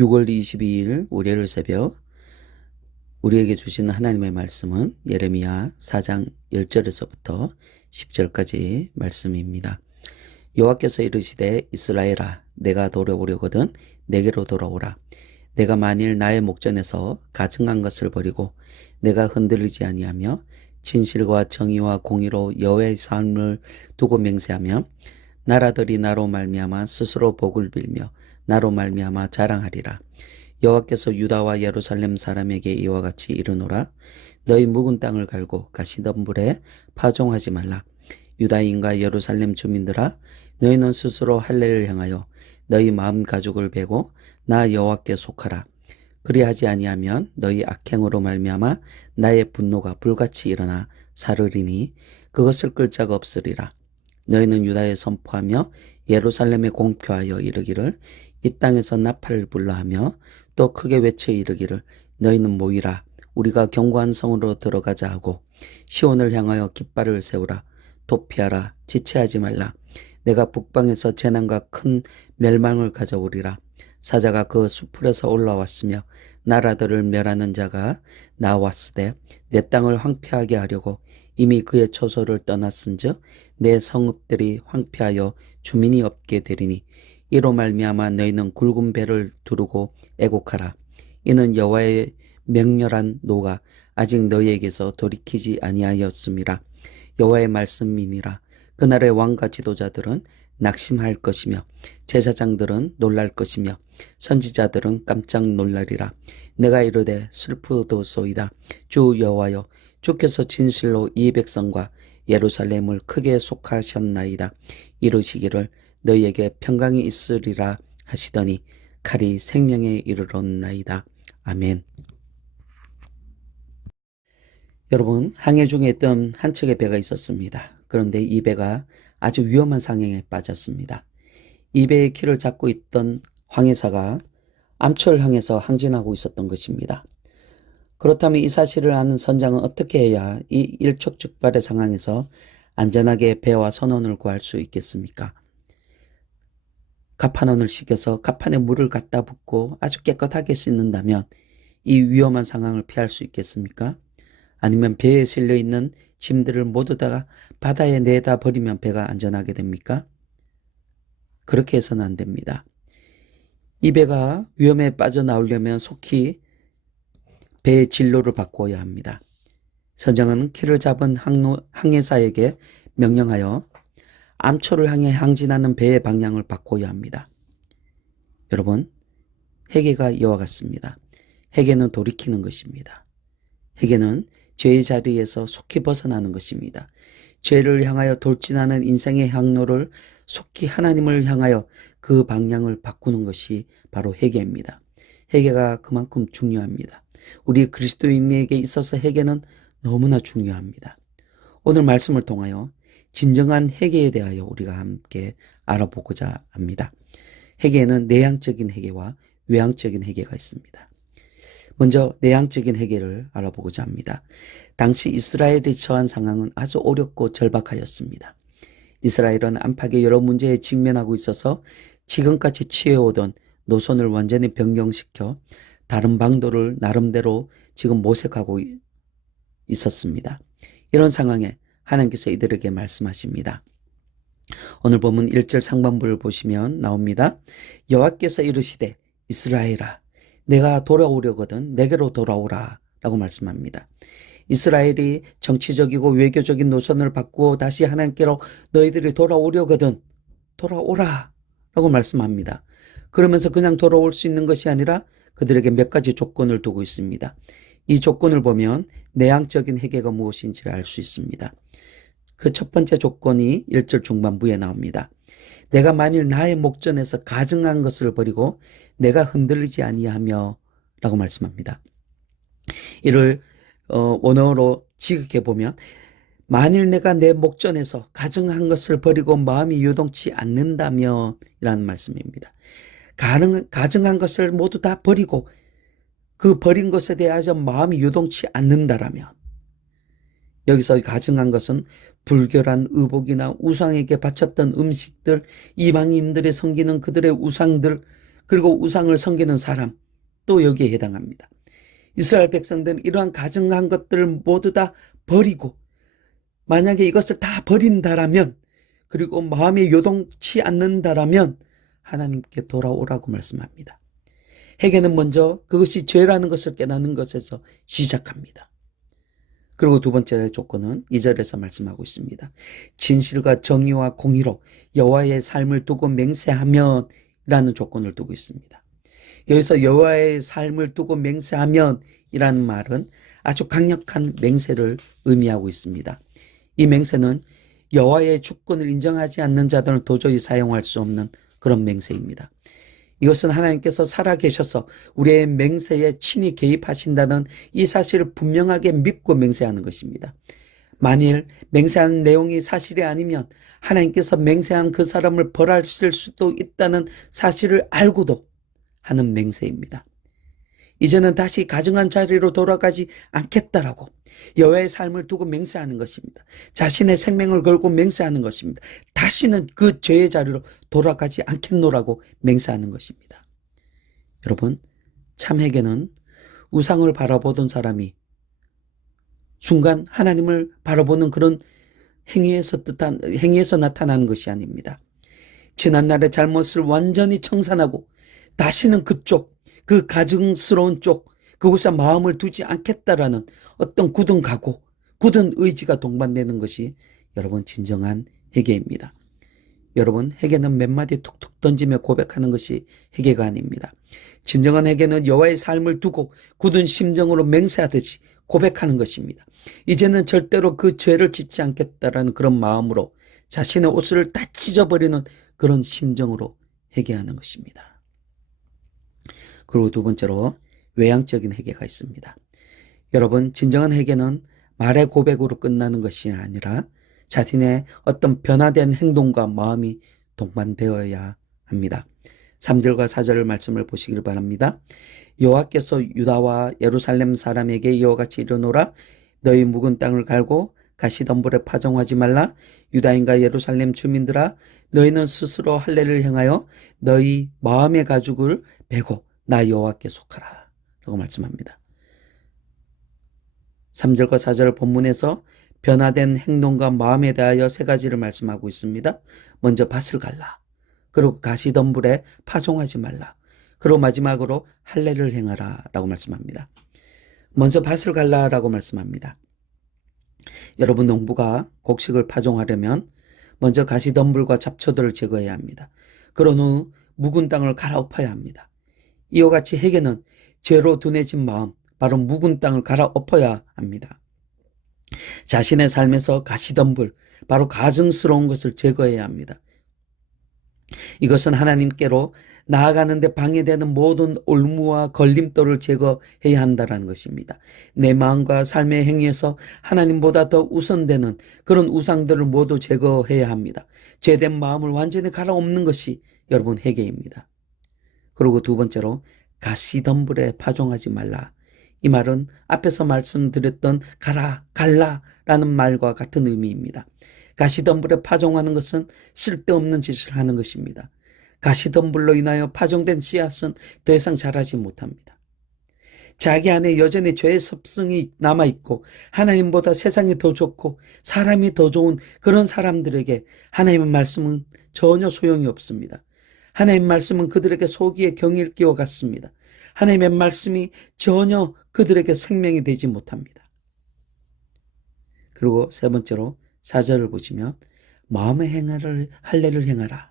6월 22일 월요일 새벽 우리에게 주시는 하나님의 말씀은 예레미야 4장 1절에서부터 10절까지 말씀입니다. 여호와께서 이르시되 이스라엘아 내가 돌아오려거든 내게로 돌아오라. 내가 만일 나의 목전에서 가증한 것을 버리고 내가 흔들리지 아니하며 진실과 정의와 공의로 여호와의 삶을 두고 맹세하며 나라들이 나로 말미암아 스스로 복을 빌며 나로 말미암아 자랑하리라. 여호와께서 유다와 예루살렘 사람에게 이와 같이 이르노라. 너희 묵은 땅을 갈고 가시던 물에 파종하지 말라. 유다인과 예루살렘 주민들아 너희는 스스로 할례를 향하여 너희 마음 가죽을 베고 나 여호와께 속하라. 그리하지 아니하면 너희 악행으로 말미암아 나의 분노가 불같이 일어나 사르리니 그것을 끌 자가 없으리라. 너희는 유다에 선포하며 예루살렘에 공표하여 이르기를 이 땅에서 나팔을 불러 하며 또 크게 외쳐 이르기를 너희는 모이라. 우리가 견고한 성으로 들어가자 하고 시온을 향하여 깃발을 세우라. 도피하라. 지체하지 말라. 내가 북방에서 재난과 큰 멸망을 가져오리라. 사자가 그 수풀에서 올라왔으며 나라들을 멸하는 자가 나왔으되 내 땅을 황폐하게 하려고 이미 그의 초소를 떠났은즉 내 성읍들이 황폐하여 주민이 없게 되리니 이로 말미암아 너희는 굵은 배를 두르고 애곡하라. 이는 여호와의 맹렬한 노가 아직 너희에게서 돌이키지 아니하였음이라. 여호와의 말씀이니라. 그날의 왕과 지도자들은 낙심할 것이며 제사장들은 놀랄 것이며 선지자들은 깜짝 놀라리라. 내가 이르되 슬프도소이다. 주 여호와여 주께서 진실로 이 백성과 예루살렘을 크게 속하셨나이다. 이르시기를 너희에게 평강이 있으리라 하시더니 칼이 생명에 이르렀나이다. 아멘. 여러분, 항해 중에 있던 한 척의 배가 있었습니다. 그런데 이 배가 아주 위험한 상황에 빠졌습니다. 이 배의 키를 잡고 있던 항해사가 암초를 향해서 항진하고 있었던 것입니다. 그렇다면 이 사실을 아는 선장은 어떻게 해야 이 일촉즉발의 상황에서 안전하게 배와 선원을 구할 수 있겠습니까? 갑판원을 시켜서 갑판에 물을 갖다 붓고 아주 깨끗하게 씻는다면 이 위험한 상황을 피할 수 있겠습니까? 아니면 배에 실려 있는 짐들을 모두 다 바다에 내다 버리면 배가 안전하게 됩니까? 그렇게 해서는 안 됩니다. 이 배가 위험에 빠져나오려면 속히 배의 진로를 바꿔야 합니다. 선장은 키를 잡은 항해사에게 명령하여 암초를 향해 항진하는 배의 방향을 바꿔야 합니다. 여러분, 회개가 이와 같습니다. 회개는 돌이키는 것입니다. 회개는 죄의 자리에서 속히 벗어나는 것입니다. 죄를 향하여 돌진하는 인생의 항로를 속히 하나님을 향하여 그 방향을 바꾸는 것이 바로 회개입니다. 회개가 그만큼 중요합니다. 우리 그리스도인에게 있어서 회개는 너무나 중요합니다. 오늘 말씀을 통하여 진정한 회개에 대하여 우리가 함께 알아보고자 합니다. 회개에는 내향적인 회개와 외향적인 회개가 있습니다. 먼저 내향적인 회개를 알아보고자 합니다. 당시 이스라엘이 처한 상황은 아주 어렵고 절박하였습니다. 이스라엘은 안팎의 여러 문제에 직면하고 있어서 지금까지 취해오던 노선을 완전히 변경시켜 다른 방도를 나름대로 지금 모색하고 있었습니다. 이런 상황에 하나님께서 이들에게 말씀하십니다. 오늘 보면 1절 상반부를 보시면 나옵니다. 여호와께서 이르시되 이스라엘아 내가 돌아오려거든 내게로 돌아오라 라고 말씀합니다. 이스라엘이 정치적이고 외교적인 노선을 바꾸어 다시 하나님께로 너희들이 돌아오려거든 돌아오라 라고 말씀합니다. 그러면서 그냥 돌아올 수 있는 것이 아니라 그들에게 몇 가지 조건을 두고 있습니다. 이 조건을 보면 내향적인 회개가 무엇인지를 알 수 있습니다. 그 첫 번째 조건이 1절 중반부에 나옵니다. 내가 만일 나의 목전에서 가증한 것을 버리고 내가 흔들리지 아니하며 라고 말씀합니다. 이를 원어로 지극해 보면 만일 내가 내 목전에서 가증한 것을 버리고 마음이 요동치 않는다며 이라는 말씀입니다. 가증한 것을 모두 다 버리고 그 버린 것에 대하여 마음이 요동치 않는다라면 여기서 가증한 것은 불결한 의복이나 우상에게 바쳤던 음식들, 이방인들이 섬기는 그들의 우상들, 그리고 우상을 섬기는 사람 또 여기에 해당합니다. 이스라엘 백성들은 이러한 가증한 것들을 모두 다 버리고 만약에 이것을 다 버린다라면 그리고 마음이 요동치 않는다라면 하나님께 돌아오라고 말씀합니다. 회개는 먼저 그것이 죄라는 것을 깨닫는 것에서 시작합니다. 그리고 두 번째 조건은 2절에서 말씀하고 있습니다. 진실과 정의와 공의로 여호와의 삶을 두고 맹세하면 이라는 조건을 두고 있습니다. 여기서 여호와의 삶을 두고 맹세하면 이라는 말은 아주 강력한 맹세를 의미하고 있습니다. 이 맹세는 여호와의 주권을 인정하지 않는 자들은 도저히 사용할 수 없는 그런 맹세입니다. 이것은 하나님께서 살아계셔서 우리의 맹세에 친히 개입하신다는 이 사실을 분명하게 믿고 맹세하는 것입니다. 만일 맹세하는 내용이 사실이 아니면 하나님께서 맹세한 그 사람을 벌하실 수도 있다는 사실을 알고도 하는 맹세입니다. 이제는 다시 가증한 자리로 돌아가지 않겠다라고 여호와의 삶을 두고 맹세하는 것입니다. 자신의 생명을 걸고 맹세하는 것입니다. 다시는 그 죄의 자리로 돌아가지 않겠노라고 맹세하는 것입니다. 여러분, 참 회개는 우상을 바라보던 사람이 순간 하나님을 바라보는 그런 행위에서 나타나는 것이 아닙니다. 지난날의 잘못을 완전히 청산하고 다시는 그쪽, 그 가증스러운 쪽, 그곳에 마음을 두지 않겠다라는 어떤 굳은 각오, 굳은 의지가 동반되는 것이 여러분 진정한 회개입니다. 여러분, 회개는 몇 마디 툭툭 던지며 고백하는 것이 회개가 아닙니다. 진정한 회개는 여호와의 삶을 두고 굳은 심정으로 맹세하듯이 고백하는 것입니다. 이제는 절대로 그 죄를 짓지 않겠다라는 그런 마음으로 자신의 옷을 다 찢어버리는 그런 심정으로 회개하는 것입니다. 그리고 두 번째로 외향적인 회개가 있습니다. 여러분, 진정한 회개는 말의 고백으로 끝나는 것이 아니라 자신의 어떤 변화된 행동과 마음이 동반되어야 합니다. 3절과 4절 말씀을 보시길 바랍니다. 여호와께서 유다와 예루살렘 사람에게 이와 같이 이르노라. 너희 묵은 땅을 갈고 가시덤불에 파종하지 말라. 유다인과 예루살렘 주민들아, 너희는 스스로 할례를 행하여 너희 마음의 가죽을 베고 나 여호와께 속하라 라고 말씀합니다. 3절과 4절 본문에서 변화된 행동과 마음에 대하여 세 가지를 말씀하고 있습니다. 먼저 밭을 갈라. 그리고 가시덤불에 파종하지 말라. 그리고 마지막으로 할례를 행하라 라고 말씀합니다. 먼저 밭을 갈라 라고 말씀합니다. 여러분, 농부가 곡식을 파종하려면 먼저 가시덤불과 잡초들을 제거해야 합니다. 그런 후 묵은 땅을 갈아엎어야 합니다. 이와 같이 회개는 죄로 둔해진 마음, 바로 묵은 땅을 갈아엎어야 합니다. 자신의 삶에서 가시덤불, 바로 가증스러운 것을 제거해야 합니다. 이것은 하나님께로 나아가는데 방해되는 모든 올무와 걸림돌을 제거해야 한다는 것입니다. 내 마음과 삶의 행위에서 하나님보다 더 우선되는 그런 우상들을 모두 제거해야 합니다. 죄된 마음을 완전히 갈아엎는 것이 여러분 회개입니다. 그리고 두 번째로 가시덤불에 파종하지 말라. 이 말은 앞에서 말씀드렸던 가라, 갈라라는 말과 같은 의미입니다. 가시덤불에 파종하는 것은 쓸데없는 짓을 하는 것입니다. 가시덤불로 인하여 파종된 씨앗은 더 이상 자라지 못합니다. 자기 안에 여전히 죄의 습성이 남아있고 하나님보다 세상이 더 좋고 사람이 더 좋은 그런 사람들에게 하나님의 말씀은 전혀 소용이 없습니다. 하나님의 말씀은 그들에게 소기의 경일기와 같습니다. 하나님의 말씀이 전혀 그들에게 생명이 되지 못합니다. 그리고 세 번째로 4절을 보시면 마음의 할례를 행하라.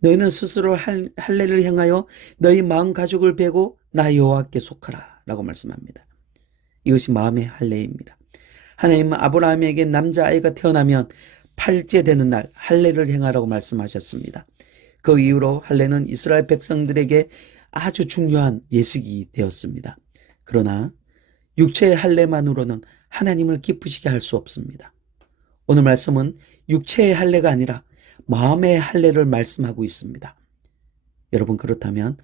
너희는 스스로 할례를 행하여 너희 마음 가죽을 베고 나 여호와께 속하라 라고 말씀합니다. 이것이 마음의 할례입니다. 하나님은 아브라함에게 남자아이가 태어나면 8째 되는 날 할례를 행하라고 말씀하셨습니다. 그 이후로 할례는 이스라엘 백성들에게 아주 중요한 예식이 되었습니다. 그러나 육체의 할례만으로는 하나님을 기쁘시게 할 수 없습니다. 오늘 말씀은 육체의 할례가 아니라 마음의 할례를 말씀하고 있습니다. 여러분, 그렇다면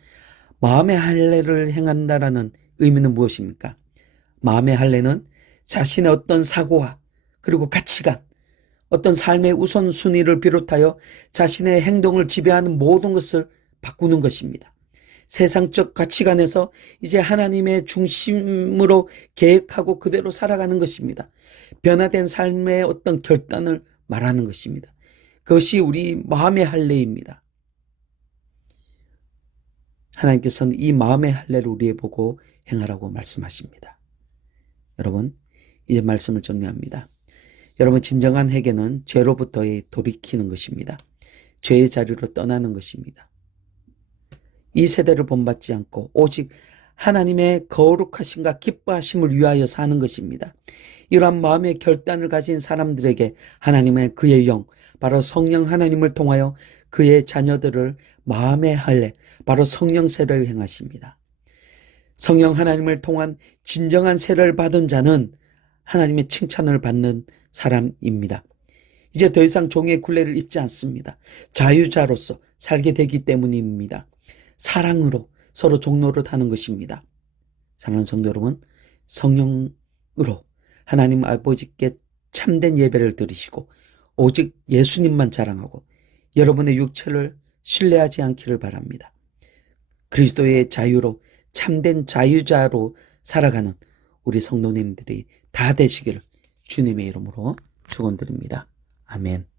마음의 할례를 행한다라는 의미는 무엇입니까? 마음의 할례는 자신의 어떤 사고와 그리고 가치관, 어떤 삶의 우선순위를 비롯하여 자신의 행동을 지배하는 모든 것을 바꾸는 것입니다. 세상적 가치관에서 이제 하나님의 중심으로 계획하고 그대로 살아가는 것입니다. 변화된 삶의 어떤 결단을 말하는 것입니다. 그것이 우리 마음의 할례입니다. 하나님께서는 이 마음의 할례를 우리에 보고 행하라고 말씀하십니다. 여러분, 이제 말씀을 정리합니다. 여러분, 진정한 회개는 죄로부터의 돌이키는 것입니다. 죄의 자리로 떠나는 것입니다. 이 세대를 본받지 않고 오직 하나님의 거룩하심과 기뻐하심을 위하여 사는 것입니다. 이러한 마음의 결단을 가진 사람들에게 하나님의 그의 영, 바로 성령 하나님을 통하여 그의 자녀들을 마음의 할례, 바로 성령 세례를 행하십니다. 성령 하나님을 통한 진정한 세례를 받은 자는 하나님의 칭찬을 받는 사람입니다. 이제 더 이상 종의 굴레를 입지 않습니다. 자유자로서 살게 되기 때문입니다. 사랑으로 서로 종노릇하는 것입니다. 사랑하는 성도 여러분, 성령으로 하나님 아버지께 참된 예배를 드리시고 오직 예수님만 자랑하고 여러분의 육체를 신뢰하지 않기를 바랍니다. 그리스도의 자유로 참된 자유자로 살아가는 우리 성도님들이 다 되시기를 주님의 이름으로 축원드립니다. 아멘.